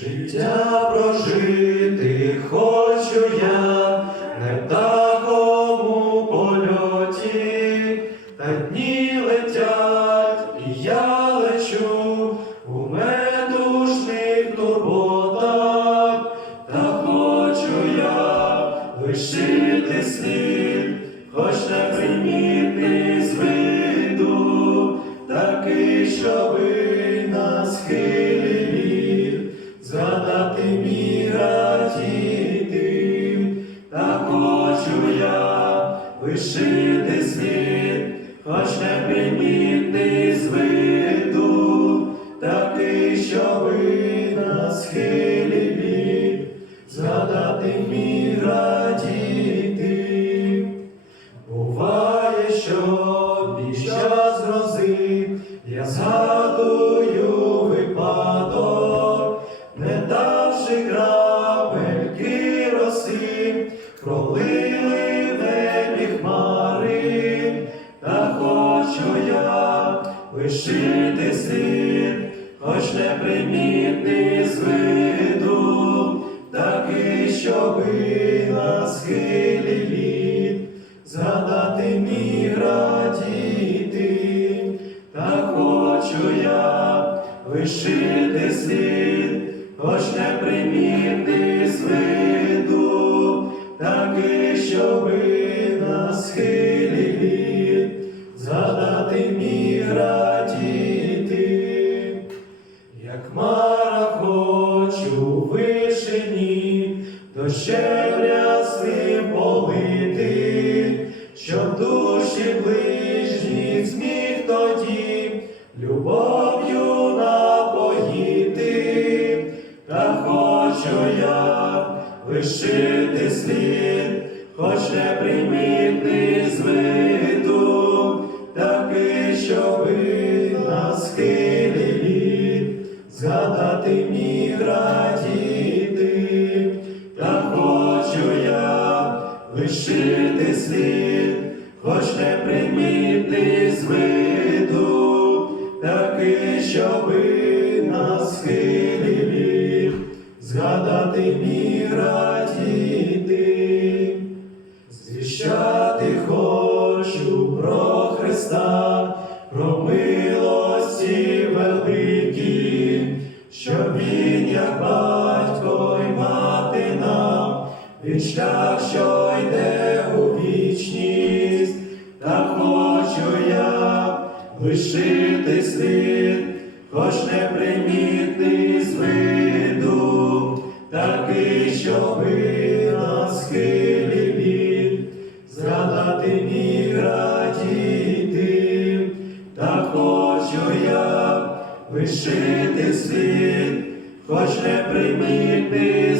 Життя прожити хочу я не в такому польоті, та дні летять, і я лечу у метушних турботах, та хочу я лишити слід, хоч не примітний з виду, такий, щоби на я світ, не примітний з виду, такий, ви на схилі ліг, згадати мій радіти. Буває, що під час грози я згадую хоч непримітний з виду, такий, щоби на схилі літ згадати мій радіти, та хочу я лишити слід, хоч непримітний з виду, такий, щоби на схилі дощем рясним полити, щоб душі ближні сміх тоді любов'ю напоїти, та хочу я лишити слід, хоч непримітний з виду, такий, щоби на схилі літ згадати міг радіти. Звіщати хочу про Христа, про милості великі, щоб Він, як батько й мати нам, він шлях, що йде у слід, не примітний з виду, такий, ви на схилі бід, згадати міг радіти, та хочу я вишити світ, хоч непримітний